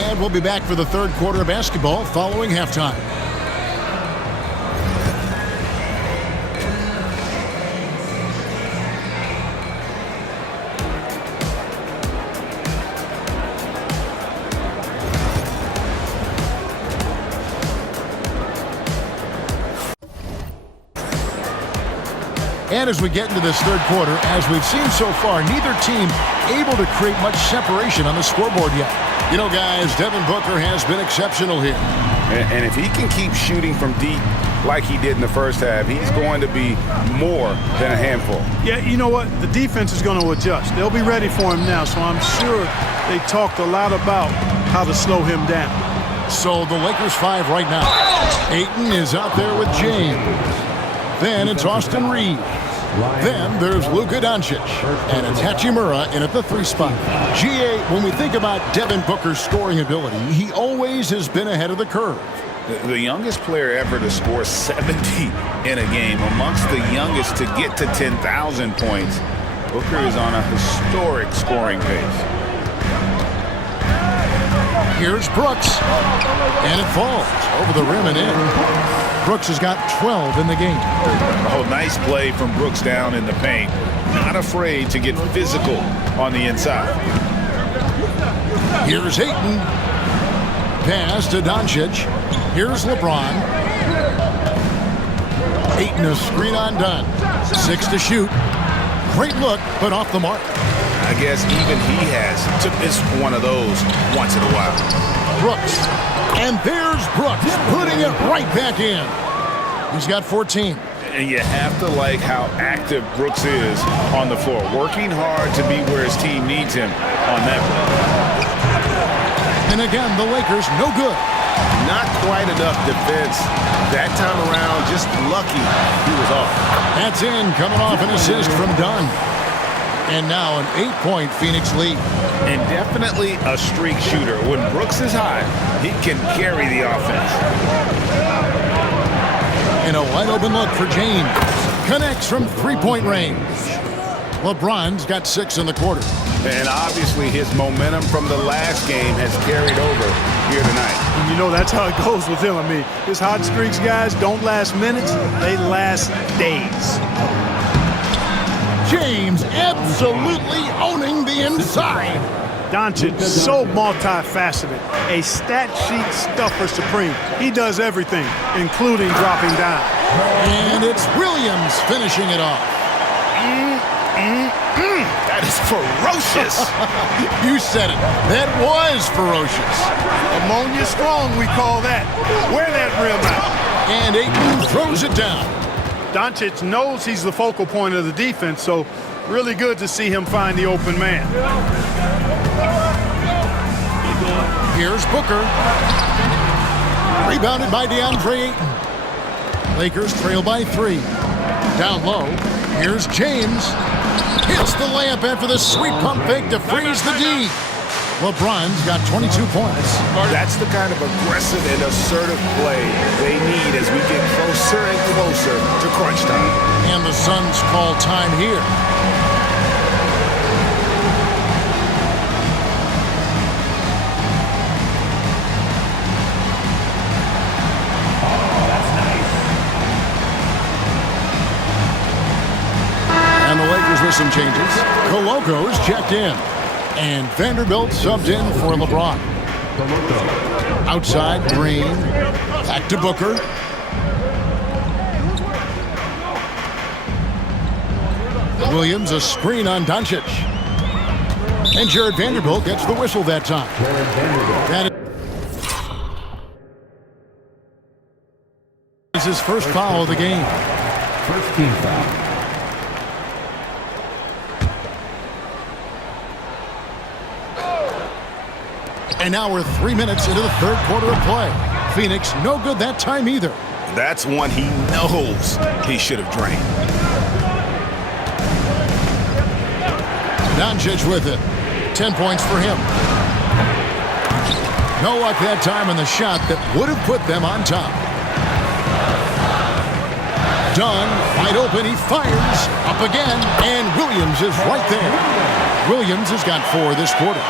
And we'll be back for the third quarter of basketball following halftime. And as we get into this third quarter, as we've seen so far, neither team able to create much separation on the scoreboard yet. You know, guys, Devin Booker has been exceptional here. And if he can keep shooting from deep like he did in the first half, he's going to be more than a handful. Yeah, you know what? The defense is going to adjust. They'll be ready for him now, so I'm sure they talked a lot about how to slow him down. So the Lakers 5 right now. Ayton is out there with James. Then it's Austin Reeves. Then there's Luka Doncic, and it's Hachimura in at the 3 spot. GA, when we think about Devin Booker's scoring ability, he always has been ahead of the curve. The youngest player ever to score 70 in a game, amongst the youngest to get to 10,000 points. Booker is on a historic scoring pace. Here's Brooks, and it falls over the rim and in. Brooks has got 12 in the game. Oh, nice play from Brooks down in the paint. Not afraid to get physical on the inside. Here's Ayton. Pass to Doncic. Here's LeBron. Ayton, a screen on Dunn. 6 to shoot. Great look, but off the mark. I guess even he has to miss one of those once in a while. Brooks. And there's Brooks putting it right back in. He's got 14. And you have to like how active Brooks is on the floor. Working hard to be where his team needs him on that play. And again, the Lakers no good. Not quite enough defense that time around. Just lucky he was off. That's in, coming off an assist from Dunn. And now an 8-point Phoenix lead. And definitely a streak shooter. When Brooks is hot, he can carry the offense. And a wide open look for James. Connects from 3-point range. LeBron's got 6 in the quarter. And obviously his momentum from the last game has carried over here tonight. And you know that's how it goes with him. I mean, his hot streaks, guys, don't last minutes. They last days. James absolutely owning the inside. Doncic, so multifaceted. A stat sheet stuffer supreme. He does everything, including dropping down. And it's Williams finishing it off. That is ferocious. You said it. That was ferocious. Ammonia strong, we call that. Wear that rim out. And Ayton throws it down. Doncic knows he's the focal point of the defense, so really good to see him find the open man. Here's Booker. Rebounded by DeAndre Ayton. Lakers trail by 3. Down low. Here's James. Hits the layup after the sweet pump fake to freeze the D. LeBron's got 22 points. That's the kind of aggressive and assertive play they need as we get closer and closer to crunch time. And the Suns call time here. And the Lakers with some changes. Coloco's checked in. And Vanderbilt subbed in for LeBron. Outside, Green. Back to Booker. Williams, a screen on Doncic. And Jared Vanderbilt gets the whistle that time. That is his first foul of the game. First team foul. And now we're 3 minutes into the third quarter of play. Phoenix no good that time either. That's one he knows he should have drained. Doncic with it. 10 points for him. No luck that time on the shot that would have put them on top. Dunn, wide open, he fires. Up again, and Williams is right there. Williams has got 4 this quarter.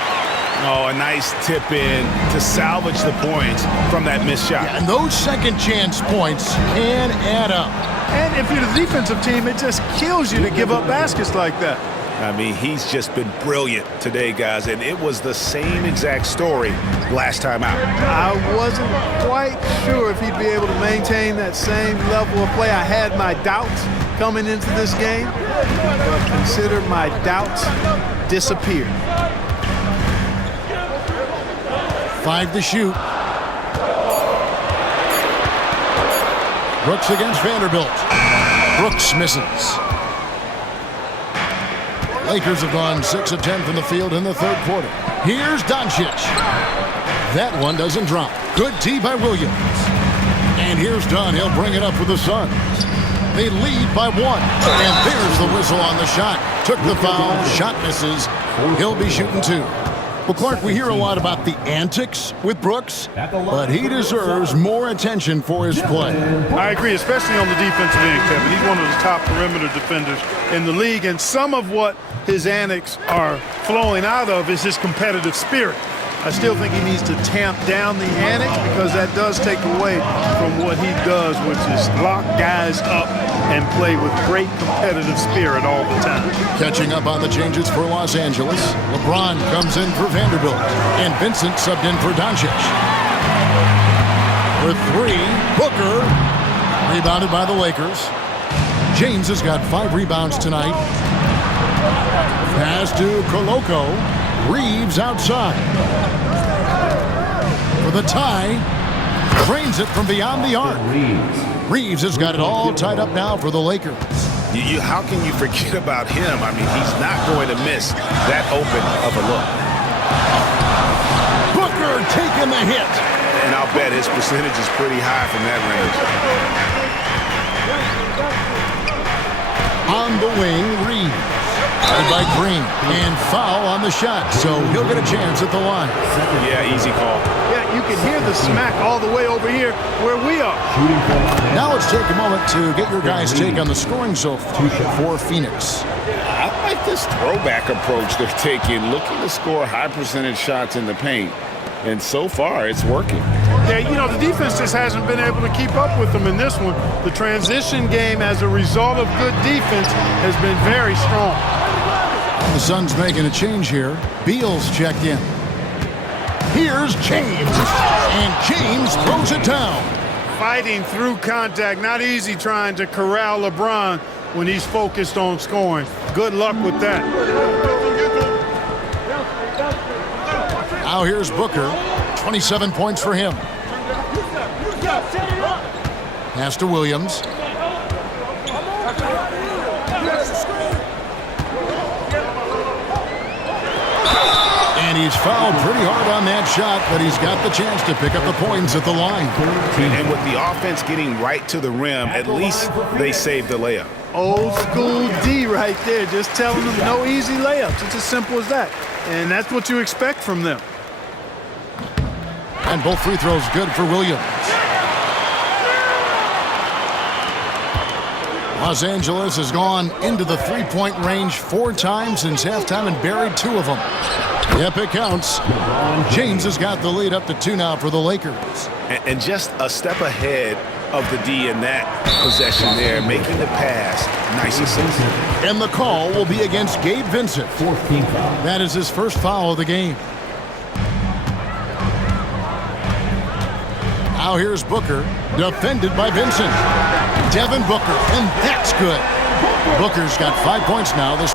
Oh, a nice tip in to salvage the points from that missed shot. And those second chance points can add up. And if you're the defensive team, it just kills you to give up baskets like that. I mean, he's just been brilliant today, guys, and it was the same exact story last time out. I wasn't quite sure if he'd be able to maintain that same level of play. I had my doubts coming into this game, but consider my doubts disappeared. 5 to shoot. Brooks against Vanderbilt. Brooks misses. Lakers have gone 6 of 10 from the field in the third quarter. Here's Doncic. That one doesn't drop. Good D by Williams. And here's Dunn. He'll bring it up for the Suns. They lead by 1. And there's the whistle on the shot. Took the foul. Shot misses. He'll be shooting 2. Well, Clark, we hear a lot about the antics with Brooks, but he deserves more attention for his play. I agree, especially on the defensive end, Kevin. He's one of the top perimeter defenders in the league, and some of what his antics are flowing out of is his competitive spirit. I still think he needs to tamp down the antics because that does take away from what he does, which is lock guys up and play with great competitive spirit all the time. Catching up on the changes for Los Angeles, LeBron comes in for Vanderbilt, and Vincent subbed in for Doncic. For 3, Booker, rebounded by the Lakers. James has got 5 rebounds tonight. Pass to Koloko. Reeves outside. For the tie, drains it from beyond the arc. Reeves has got it all tied up now for the Lakers. How can you forget about him? I mean, he's not going to miss that open of a look. Booker taking the hit. And I'll bet his percentage is pretty high from that range. On the wing, Reeves. By Green, and foul on the shot, so he'll get a chance at the line. Yeah, easy call. Yeah, you can hear the smack all the way over here where we are. Now let's take a moment to get your guys' take on the scoring so far for Phoenix. I like this throwback approach they're taking, looking to score high percentage shots in the paint. And so far, it's working. Yeah, you know, the defense just hasn't been able to keep up with them in this one. The transition game, as a result of good defense, has been very strong. The Suns making a change here. Beal's checked in. Here's James. And James throws it down. Fighting through contact. Not easy trying to corral LeBron when he's focused on scoring. Good luck with that. Now here's Booker. 27 points for him. Pass to Williams. And he's fouled pretty hard on that shot, but he's got the chance to pick up the points at the line. And with the offense getting right to the rim, at least they saved the layup. Old school D right there, just telling them no easy layups. It's as simple as that. And that's what you expect from them. And both free throws good for Williams. Los Angeles has gone into the three-point range 4 times since halftime and buried 2 of them. Yep, it counts. James has got the lead up to 2 now for the Lakers. And just a step ahead of the D in that possession there, making the pass. Nice assist. And the call will be against Gabe Vincent. 14th foul. That is his first foul of the game. Now here's Booker, defended by Vincent. Devin Booker, and that's good. Booker's got 5 points now. This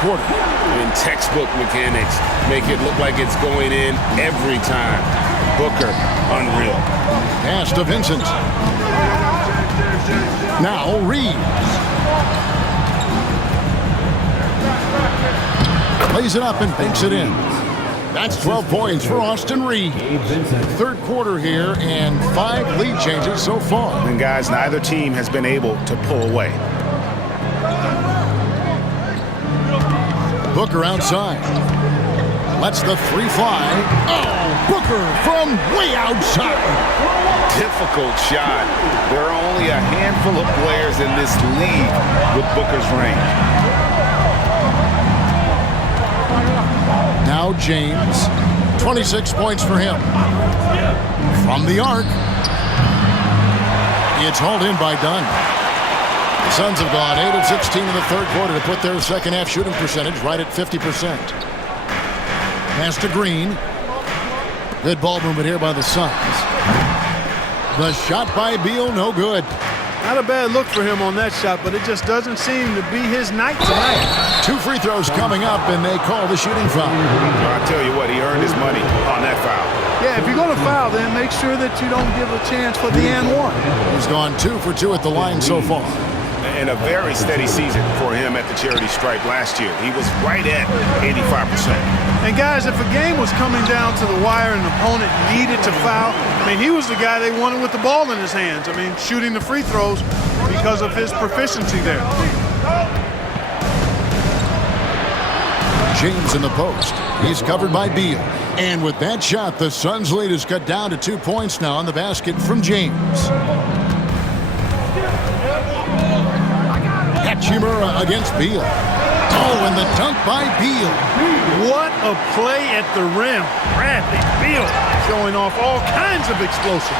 quarter. And textbook mechanics make it look like it's going in every time. Booker, unreal. Pass to Vincent. Now Reeves. Plays it up and banks it in. That's 12 points for Austin Reeves. Third quarter here and 5 lead changes so far. And guys, neither team has been able to pull away. Booker outside. Lets the three fly. Oh, Booker from way outside. Difficult shot. There are only a handful of players in this league with Booker's range. Now James, 26 points for him. From the arc. It's hauled in by Dunn. The Suns have gone 8 of 16 in the third quarter to put their second half shooting percentage right at 50%. Pass to Green. Good ball movement here by the Suns. The shot by Beal, no good. Not a bad look for him on that shot, but it just doesn't seem to be his night tonight. 2 free throws coming up, and they call the shooting foul. I tell you what, he earned his money on that foul. Yeah, if you're going to foul, then make sure that you don't give a chance for the and one. He's gone 2 for 2 at the line so far. And a very steady season for him at the charity stripe last year. He was right at 85%. And guys, if a game was coming down to the wire and an opponent needed to foul, I mean, he was the guy they wanted with the ball in his hands. I mean, shooting the free throws because of his proficiency there. James in the post. He's covered by Beal. And with that shot, the Suns' lead is cut down to 2 points now on the basket from James. Hachimura against Beal. Oh, and the dunk by Beal. What a play at the rim. Bradley Beal showing off all kinds of explosiveness.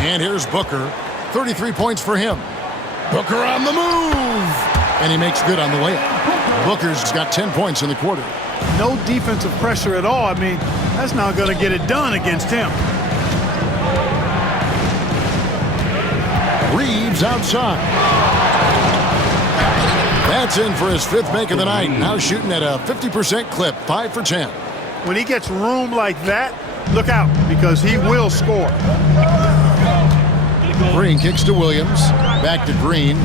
And here's Booker. 33 points for him. Booker on the move. And he makes good on the layup. Booker's got 10 points in the quarter. No defensive pressure at all. I mean, that's not going to get it done against him. Reeves outside. That's in for his 5th make of the night. Now shooting at a 50% clip, 5 for 10. When he gets room like that, look out, because he will score. Green kicks to Williams. Back to Green.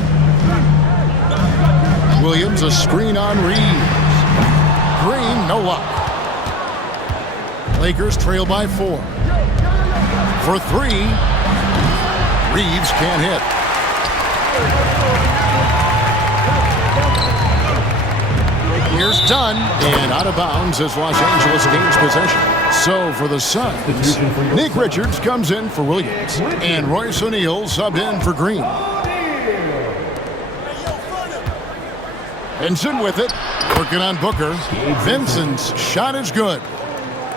Williams, a screen on Reeves. Green, no luck. Lakers trail by 4. For 3. Reeves can't hit. Here's Dunn, and out of bounds as Los Angeles gains possession. So for the Suns, Nick Richards comes in for Williams, and Royce O'Neal subbed in for Green. Vincent with it, working on Booker. Vincent's shot is good.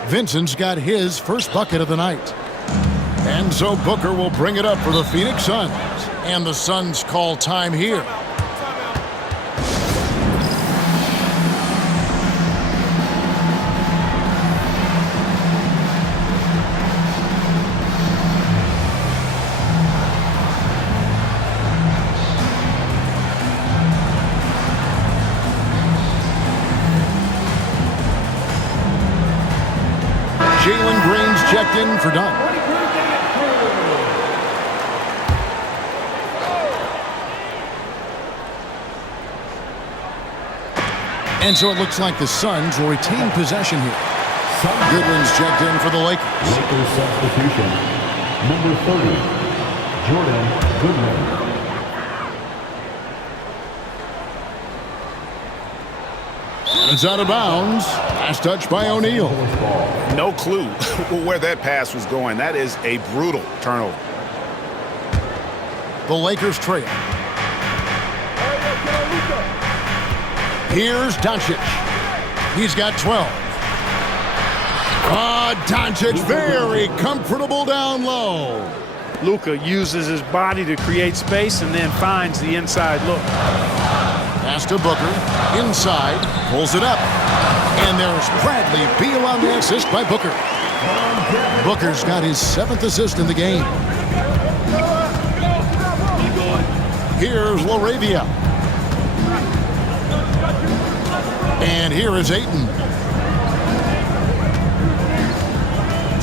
Vincent's got his first bucket of the night. And so Booker will bring it up for the Phoenix Suns. And the Suns call time here. Jalen Green's checked in for Dunn. And so it looks like the Suns will retain possession here. Goodwin's checked in for the Lakers. Lakers substitution. Number 30, Jordan Goodwin. It's out of bounds. Last touch by O'Neal. No clue where that pass was going. That is a brutal turnover. The Lakers trail. Here's Doncic. He's got 12. Doncic very comfortable down low. Luka uses his body to create space and then finds the inside look. Pass to Booker. Inside. Pulls it up. And there's Bradley Beal on the assist by Booker. Booker's got his 7th assist in the game. Here's Laravia. And here is Ayton.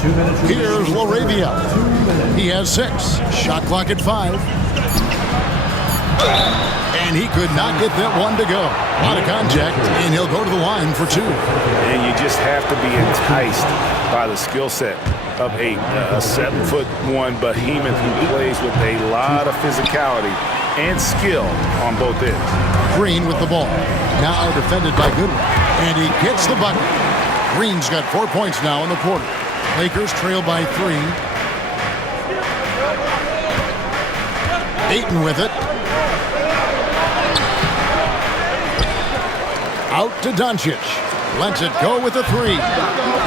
2 minutes. Here's Laravia. 2 minutes. He has 6. Shot clock at 5. And he could not get that one to go. Out of contact, and he'll go to the line for 2. And you just have to be enticed by the skill set of Ayton, a 7'1" behemoth who plays with a lot of physicality and skill on both ends. Green with the ball. Now defended by Goodwin. And he gets the bucket. Green's got 4 points now in the quarter. Lakers trail by 3. Ayton with it. Out to Doncic. Lets it go with a 3.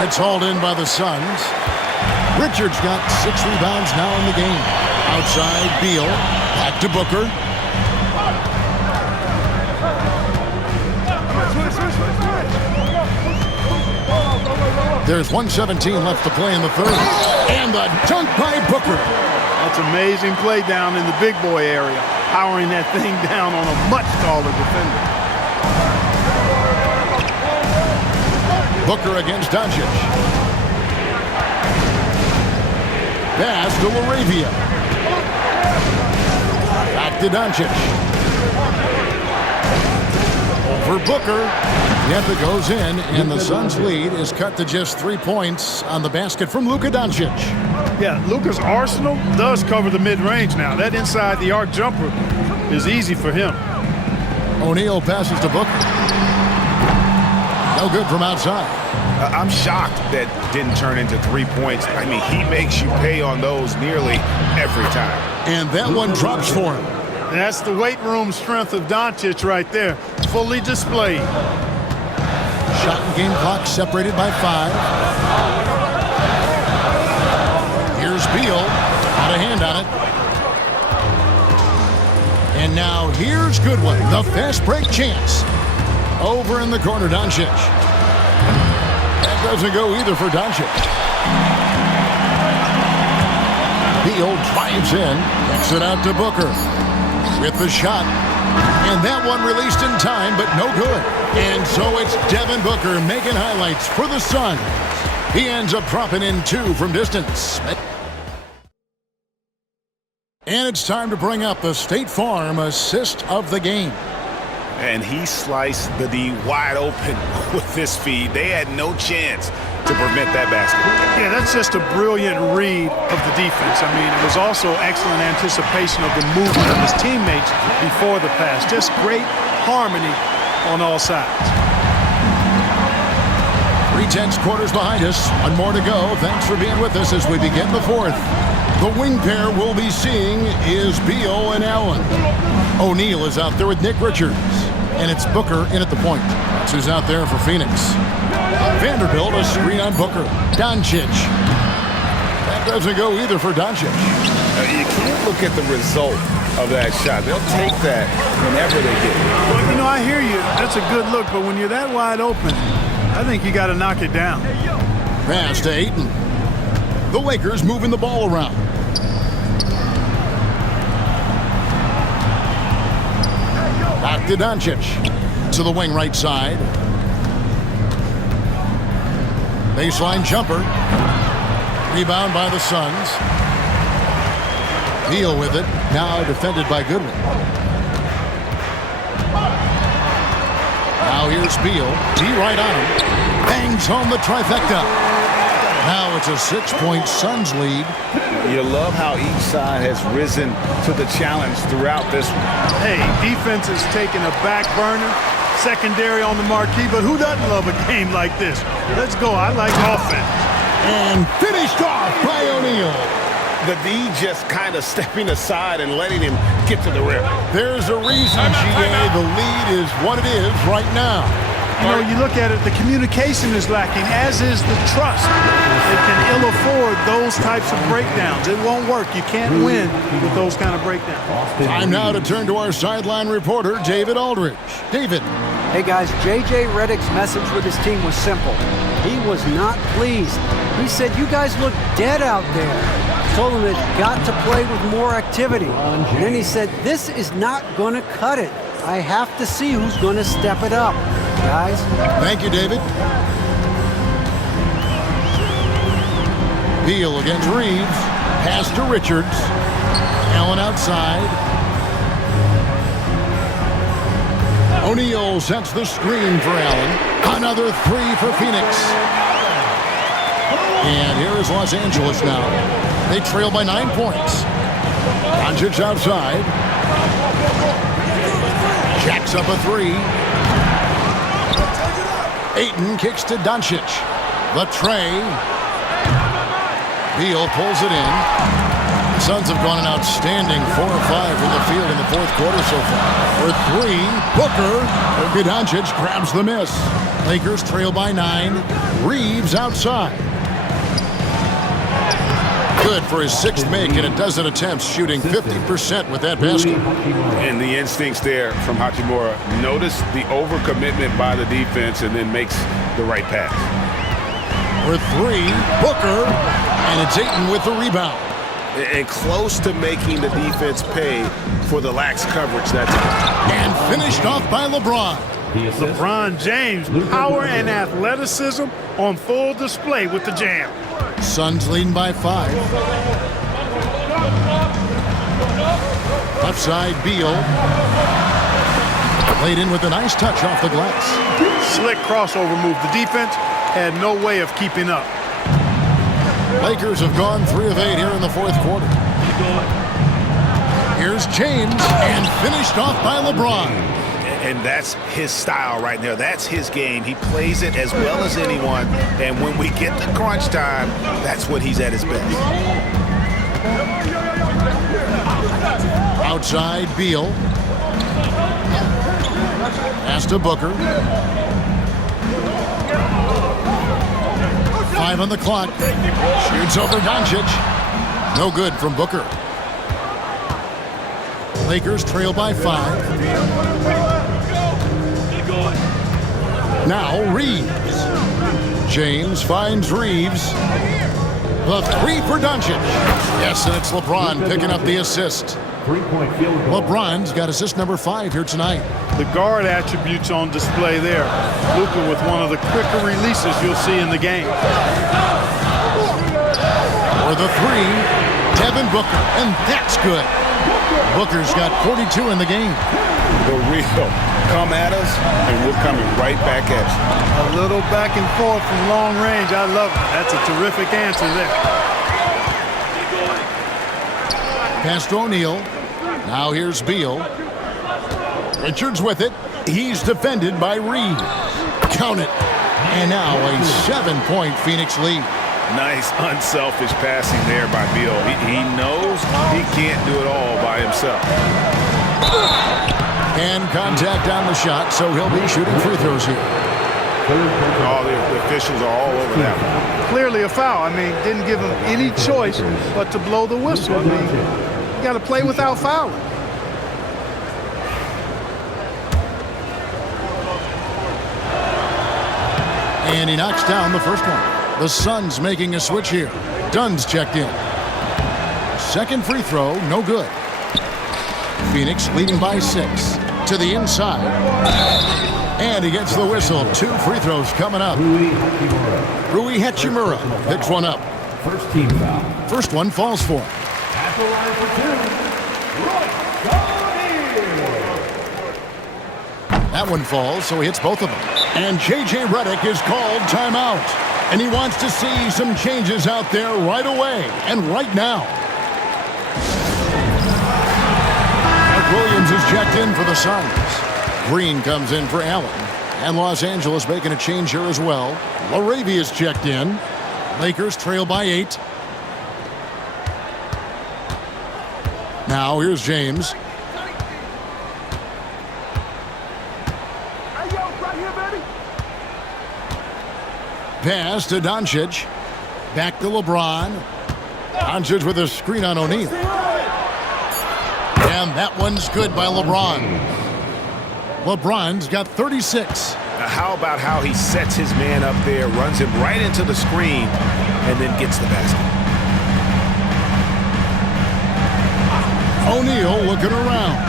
It's hauled in by the Suns. Richards got 6 rebounds now in the game. Outside, Beal. Back to Booker. There's 1:17 left to play in the third. And the dunk by Booker. That's amazing play down in the big boy area, powering that thing down on a much taller defender. Booker against Doncic. Pass to Laravia. Back to Doncic. Over Booker. Yep, it goes in, and the Suns' lead is cut to just 3 points on the basket from Luka Doncic. Yeah, Luka's arsenal does cover the mid-range now. That inside the arc jumper is easy for him. O'Neal passes to Booker. No good from outside. I'm shocked that didn't turn into 3 points. I mean, he makes you pay on those nearly every time. And that one drops for him. That's the weight room strength of Doncic right there, fully displayed. Shot and game clock separated by 5. Here's Beal. Out of hand on it. And now here's Goodwin. The fast break chance. Over in the corner, Doncic. That doesn't go either for Doncic. Beal drives in. Kicks it out to Booker. With the shot. And that one released in time, but no good. And so it's Devin Booker making highlights for the Suns. He ends up dropping in 2 from distance. And it's time to bring up the State Farm assist of the game. And he sliced the D wide open with this feed. They had no chance to prevent that basket. Yeah, that's just a brilliant read of the defense. I mean, it was also excellent anticipation of the movement of his teammates before the pass. Just great harmony on all sides. 3/10 quarters behind us. One more to go. Thanks for being with us as we begin the fourth. The wing pair we'll be seeing is Beal and Allen. O'Neal is out there with Nick Richards. And it's Booker in at the point. That's who's out there for Phoenix. Vanderbilt, a screen on Booker. Doncic. That doesn't go either for Doncic. You can't look at the result of that shot. They'll take that whenever they get it. Well, you know, I hear you. That's a good look, but when you're that wide open, I think you got to knock it down. Pass to Ayton. The Lakers moving the ball around. Back to Doncic. To the wing right side. Baseline jumper. Rebound by the Suns. Beal with it. Now defended by Goodwin. Now here's Beal. D right on him. Bangs home the trifecta. Now it's a 6-point Suns lead. You love how each side has risen to the challenge throughout this one. Hey, defense is taking a back burner, secondary on the marquee, but who doesn't love a game like this? Let's go. I like offense. And finished off by O'Neal. The D just kind of stepping aside and letting him get to the rim. There's a reason, GA, the lead is what it is right now. You know, you look at it, the communication is lacking, as is the trust. It can ill afford those types of breakdowns. It won't work. You can't win with those kind of breakdowns. Time now to turn to our sideline reporter, David Aldridge. David. Hey guys, J.J. Redick's message with his team was simple. He was not pleased. He said, "You guys look dead out there." told him they've got to play with more activity. And then he said, this is not going to cut it. I have to see who's going to step it up. Guys. Thank you, David. Beal against Reeves. Pass to Richards. Allen outside. O'Neal sets the screen for Allen. Another three for Phoenix. And here is Los Angeles now. They trail by 9 points. Doncic outside. Jacks up a three. Ayton kicks to Doncic. The tray. Beal pulls it in. The Suns have gone an outstanding 4 of 5 from the field in the fourth quarter so far. For three, Booker. Doncic grabs the miss. Lakers trail by 9. Reeves outside. Good for his sixth make in a dozen attempts, shooting 50% with that basket. And the instincts there from Hachimura. Notice the overcommitment by the defense and then makes the right pass. For three, Booker, and it's Ayton with the rebound. And close to making the defense pay for the lax coverage that time. And finished off by LeBron. LeBron James, power and athleticism on full display with the jam. Suns leading by 5. Left side, Beal. Played in with a nice touch off the glass. Slick crossover move. The defense had no way of keeping up. Lakers have gone 3 of 8 here in the fourth quarter. Here's James, and finished off by LeBron. And that's his style right there. That's his game. He plays it as well as anyone. And when we get to crunch time, that's when he's at his best. Outside, Beal. Pass to Booker. 5 on the clock. Shoots over Doncic. No good from Booker. Lakers trail by 5. Now Reeves. James finds Reeves. The three for Doncic. Yes, and it's LeBron picking up the assist. 3-point field goal. LeBron's got assist number 5 here tonight. The guard attributes on display there. Luka with one of the quicker releases you'll see in the game. For the three, Devin Booker, and that's good. Booker's got 42 in the game. The real come at us, and we're coming right back at you. A little back and forth from long range. I love it. That's a terrific answer there. Pass to O'Neal. Now here's Beal. Richards with it. He's defended by Reeves. Count it. And now a 7-point Phoenix lead. Nice, unselfish passing there by Beal. He knows he can't do it all by himself. And contact on the shot, so he'll be shooting free throws here. All the officials are all over that one. Clearly a foul. I mean, didn't give him any choice but to blow the whistle. I mean, you got to play without fouling. And he knocks down the first one. The Suns making a switch here. Dunn's checked in. Second free throw, no good. Phoenix leading by 6. To the inside. And he gets the whistle. 2 free throws coming up. Rui Hachimura picks one up. First team foul. First one falls for him. At the line for 2, Roy O'Neal. That one falls, so he hits both of them. And J.J. Redick is called timeout. And he wants to see some changes out there right away and right now. Mark Williams is checked in for the Suns. Green comes in for Allen. And Los Angeles making a change here as well. LaRavia is checked in. Lakers trail by 8. Now here's James. Pass to Doncic. Back to LeBron. Doncic with a screen on O'Neal. And that one's good by LeBron. LeBron's got 36. Now how about how he sets his man up there, runs him right into the screen, and then gets the basket. O'Neal looking around.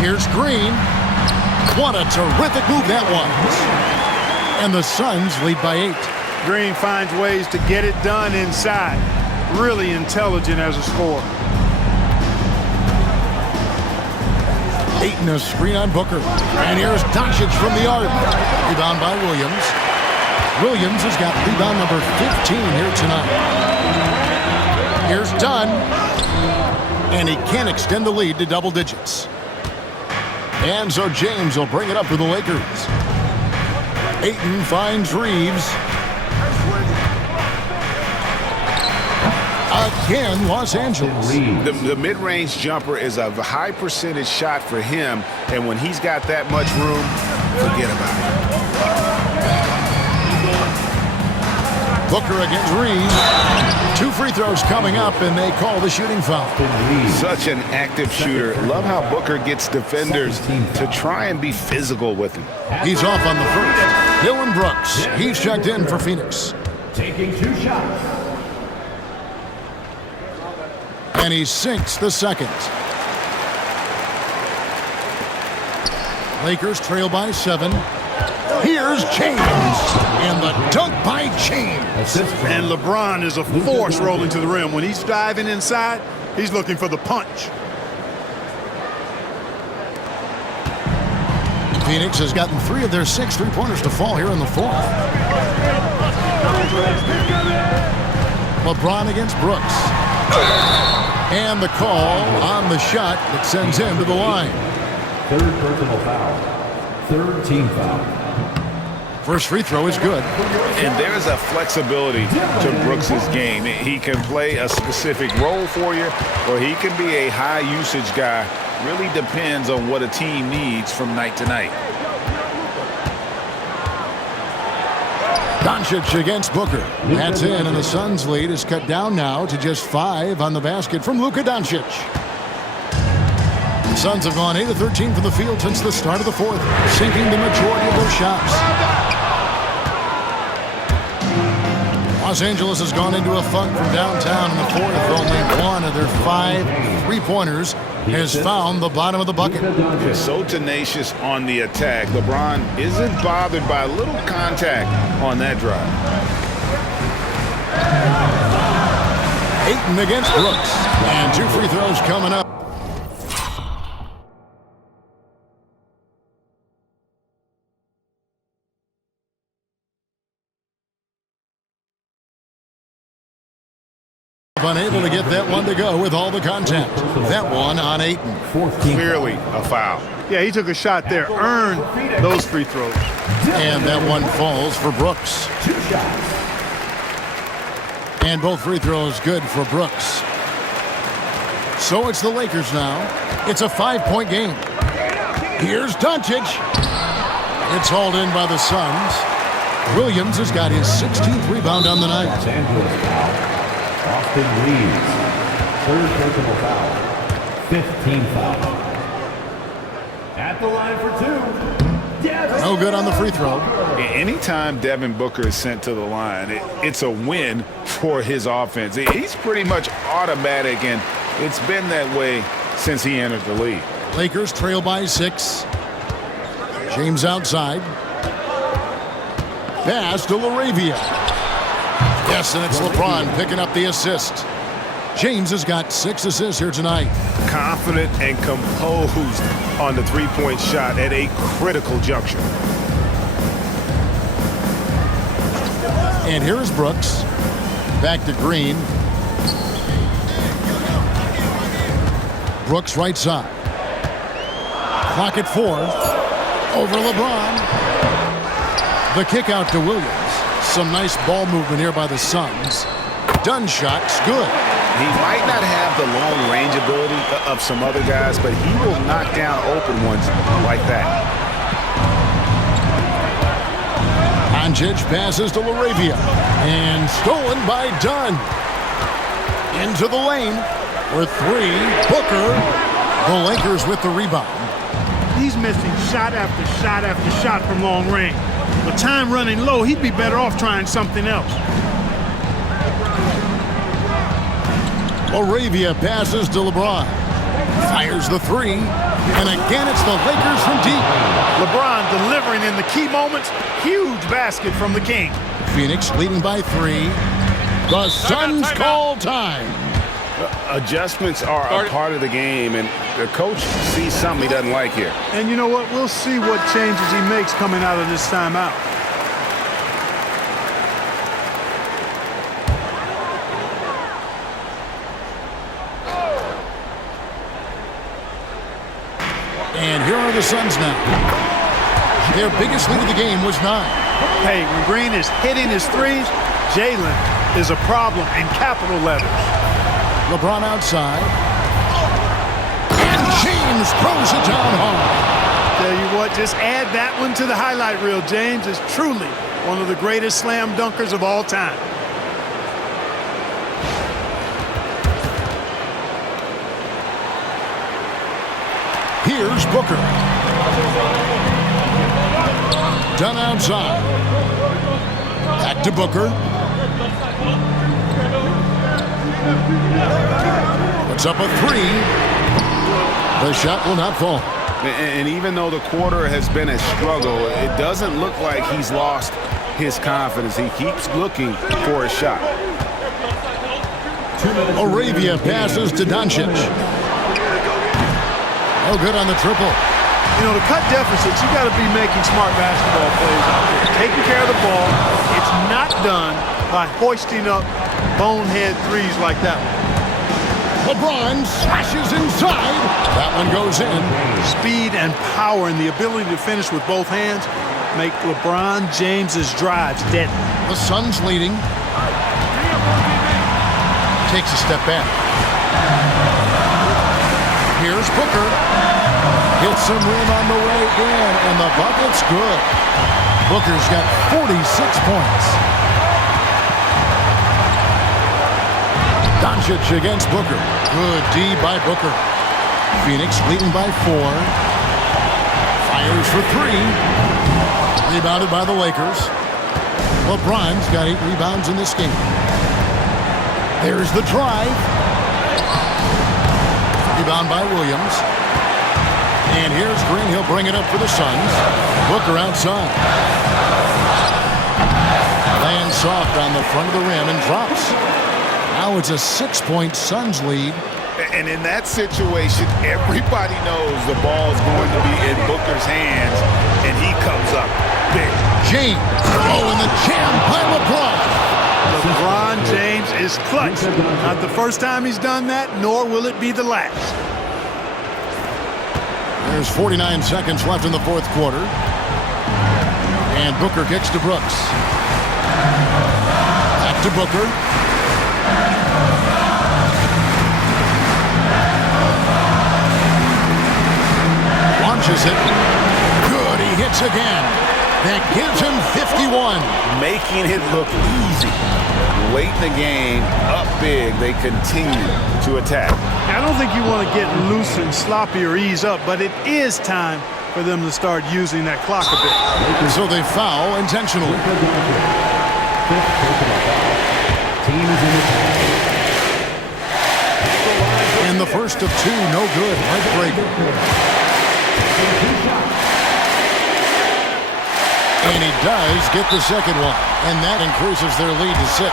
Here's Green. What a terrific move that was. And the Suns lead by 8. Green finds ways to get it done inside. Really intelligent as a scorer. Ayton a screen on Booker. And here's Doncic from the arc. Rebound by Williams. Williams has got rebound number 15 here tonight. Here's Dunn. And he can't extend the lead to double digits. And so James will bring it up for the Lakers. Ayton finds Reeves. Again, Los Angeles. The mid-range jumper is a high percentage shot for him, and when he's got that much room, forget about it. Booker against Reeves. 2 free throws coming up, and they call the shooting foul. Such an active shooter. Love how Booker gets defenders to try and be physical with him. He's off on the first. Dillon Brooks. He's checked in for Phoenix. Taking 2 shots. And he sinks the second. Lakers trail by 7. Here's James. And the dunk by James. And LeBron is a force rolling to the rim. When he's diving inside, he's looking for the punch. Phoenix has gotten 3 of their 6 three-pointers to fall here in the 4th. LeBron against Brooks. And the call on the shot that sends him to the line. 3rd personal foul. 3rd team foul. First free throw is good. And there's a flexibility to Brooks' game. He can play a specific role for you, or he can be a high-usage guy. Really depends on what a team needs from night to night. Doncic against Booker. That's in, and the Suns' lead is cut down now to just 5 on the basket from Luka Doncic. The Suns have gone 8 of 13 from the field since the start of the 4th, sinking the majority of their shots. Los Angeles has gone into a funk from downtown in the 4th. Only 1 of their 5 three-pointers has found the bottom of the bucket. They're so tenacious on the attack. LeBron isn't bothered by a little contact on that drive. Ayton against Brooks. And 2 free throws coming up. Unable to get that one to go with all the contact. That one on Ayton. Clearly a foul. Yeah, he took a shot there. Earned those free throws. And that one falls for Brooks. 2 shots. And both free throws good for Brooks. So it's the Lakers now. It's a 5-point game. Here's Doncic. It's hauled in by the Suns. Williams has got his 16th rebound on the night. Los Angeles foul. Austin Reeves. 3rd personal foul. 5th team foul. At the line for 2. No good on the free throw. Anytime Devin Booker is sent to the line, it's a win for his offense. He's pretty much automatic, and it's been that way since he entered the league. Lakers trail by 6. James outside. Pass to LaRavia. Yes, and it's LeBron picking up the assist. James has got 6 assists here tonight. Confident and composed on the three-point shot at a critical juncture. And here's Brooks. Back to Green. Brooks right side. Clock at 4. Over LeBron. The kick out to Williams. Some nice ball movement here by the Suns. Dunn shot's good. He might not have the long range ability of some other guys, but he will knock down open ones like that. Doncic passes to LaRavia. And stolen by Dunn. Into the lane for 3. Booker. The Lakers with the rebound. He's missing shot after shot after shot from long range. With time running low, he'd be better off trying something else. Laravia passes to LeBron. Fires the three. And again, it's the Lakers from deep. LeBron delivering in the key moments. Huge basket from the King. Phoenix leading by 3. The Suns call time. Adjustments are a part of the game, and the coach sees something he doesn't like here. And you know what? We'll see what changes he makes coming out of this timeout. And here are the Suns now. Their biggest lead of the game was 9. Hey, when Green is hitting his threes, Jalen is a problem in capital letters. LeBron outside. And James throws it down hard. Tell you what, just add that one to the highlight reel. James is truly one of the greatest slam dunkers of all time. Here's Booker. Done outside. Back to Booker. Puts up a 3. The shot will not fall. And even though the quarter has been a struggle, it doesn't look like he's lost his confidence. He keeps looking for a shot. Laravia passes to Doncic. Oh, good on the triple. You know, to cut deficits, you got to be making smart basketball plays out there. Taking care of the ball. It's not done by hoisting up bonehead threes like that one. LeBron slashes inside. That one goes in. Speed and power and the ability to finish with both hands make LeBron James's drives deadly. The Suns leading. Takes a step back. Here's Booker. Hits some rim on the way in, and the bucket's good. Booker's got 46 points. Doncic against Booker. Good D by Booker. Phoenix leading by 4. Fires for 3. Rebounded by the Lakers. LeBron's got 8 rebounds in this game. There's the drive. Rebound by Williams. And here's Green. He'll bring it up for the Suns. Booker outside. Lands soft on the front of the rim and drops. Now it's a 6-point Suns lead. And in that situation, everybody knows the ball is going to be in Booker's hands, and he comes up big. James. Oh, and the jam by LeBron. LeBron James is clutch. Not the first time he's done that, nor will it be the last. There's 49 seconds left in the fourth quarter. And Booker kicks to Brooks. Back to Booker. Launches it. Good, he hits again. That gives him 51. Making it look easy. Late in the game, up big, they continue to attack. I don't think you want to get loose and sloppy or ease up, but it is time for them to start using that clock a bit. So they foul intentionally. And the first of 2, no good. Heartbreaker. And he does get the second one. And that increases their lead to 6.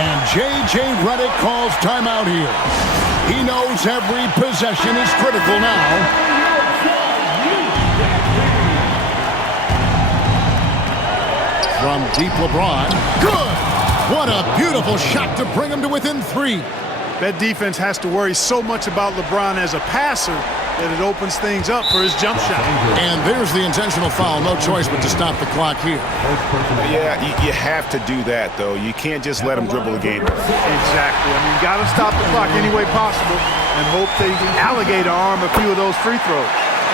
And J.J. Redick calls timeout here. He knows every possession is critical now. From deep LeBron. Good! What a beautiful shot to bring him to within 3. That defense has to worry so much about LeBron as a passer that it opens things up for his jump shot. And there's the intentional foul. No choice but to stop the clock here. Yeah, you have to do that, though. You can't just let him dribble the game. Exactly. I mean, you got to stop the clock any way possible and hope they alligator arm a few of those free throws.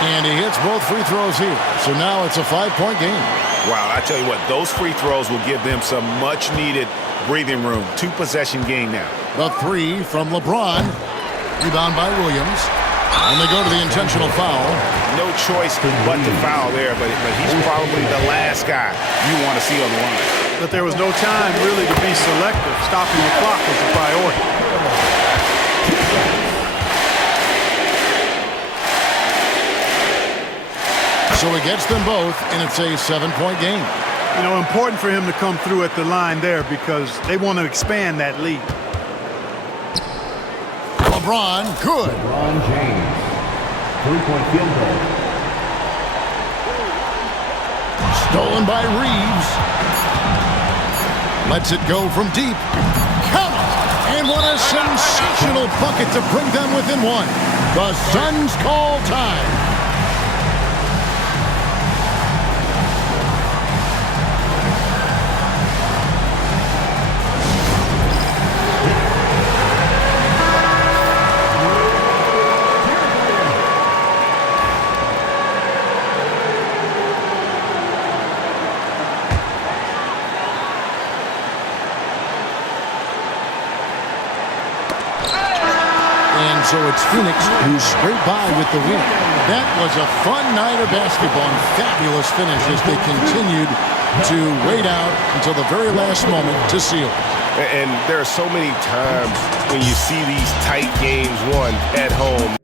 And he hits both free throws here. So now it's a 5-point game. Wow, I tell you what, those free throws will give them some much-needed breathing room. 2-possession game now. The 3 from LeBron. Rebound by Williams. And they go to the intentional foul. No choice but to foul there, but he's probably the last guy you want to see on the line. But there was no time really to be selective. Stopping the clock was the priority. So he gets them both, and it's a 7-point game. You know, important for him to come through at the line there because they want to expand that lead. LeBron, good. LeBron James. 3-point field goal. Stolen by Reeves. Lets it go from deep. Count it! And what a sensational bucket to bring them within one. The Suns call time. So it's Phoenix who scraped by with the win. That was a fun night of basketball and fabulous finish as they continued to wait out until the very last moment to seal it. And there are so many times when you see these tight games won at home.